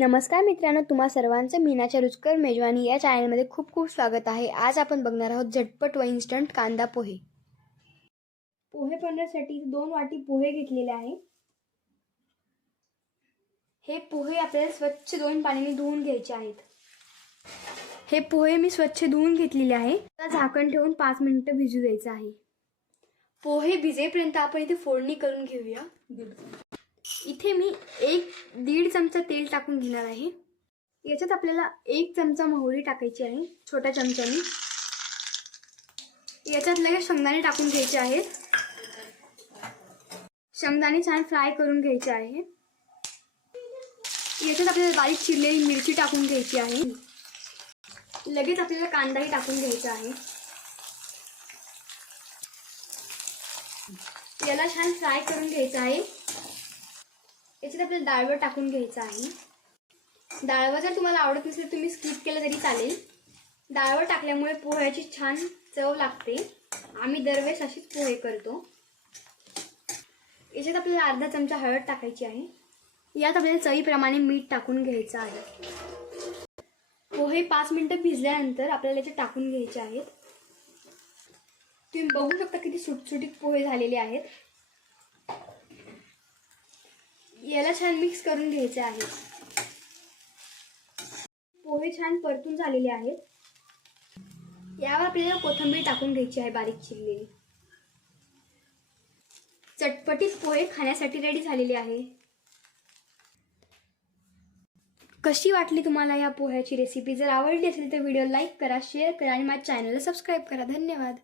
नमस्कार मित्रांनो तुम्हा सर्वांचं मीनाच्या रुचकर मेजवानी या चॅनलमध्ये खूप खूप स्वागत आहे. आज आपण बघणार आहोत झटपट व इन्स्टंट कांदा पोहे. पोहे बनवण्यासाठी दोन वाटी पोहे घेतलेले आहे. हे पोहे आपल्याला स्वच्छ दोन पाण्याने धुवून घ्यायचे आहेत. हे पोहे मी स्वच्छ धुवून घेतलेले आहे. झाकण ठेवून पाच मिनिटं भिजू द्यायचं आहे. पोहे भिजेपर्यंत आपण इथे फोडणी करून घेऊया. इथे मी एक दीड चमचा तेल टाकून घेणार आहे. याच्यात आपल्याला एक चमचा मोहरी टाकायची आहे छोट्या चमच्याने. याच्यात लगेच शेंगदाणे टाकून घ्यायचे आहेत. शेंगदाणे छान फ्राय करून घ्यायचे आहे. याच्यात आपल्याला बारीक चिरलेली मिरची टाकून घ्यायची आहे. लगेच आपल्याला कांदाही टाकून घ्यायचा आहे. याला छान फ्राय करून घ्यायचं आहे. याच्यात आपल्याला डाळवं टाकून घ्यायचं आहे. डाळवं जर तुम्हाला आवडत नसेल तुम्ही स्किप केलं तरी चालेल. डाळवं टाकल्यामुळे पोह्याची छान चव लागते. आम्ही दरवेळेस अशीच पोहे करतो. याच्यात आपल्याला अर्धा चमचा हळद टाकायची आहे. यात आपल्याला चवीप्रमाणे मीठ टाकून घ्यायचं आहे. पोहे पाच मिनटं भिजल्यानंतर आपल्याला याचे टाकून घ्यायचे आहेत. तुम्ही बघू शकता किती सुटसुटीत पोहे झालेले आहेत. याला छान मिक्स करून घ्यायचे आहे. पोहे छान परतून झालेले आहेत. यावर आपल्याला कोथिंबीर टाकून घ्यायची आहे बारीक चिरलेली. चटपटीत पोहे खाण्यासाठी रेडी झालेले आहे. कशी वाटली तुम्हाला या पोह्याची रेसिपी जर आवडली असेल तर व्हिडिओ लाईक करा शेअर करा आणि माझ्या चॅनलला सबस्क्राईब करा. धन्यवाद.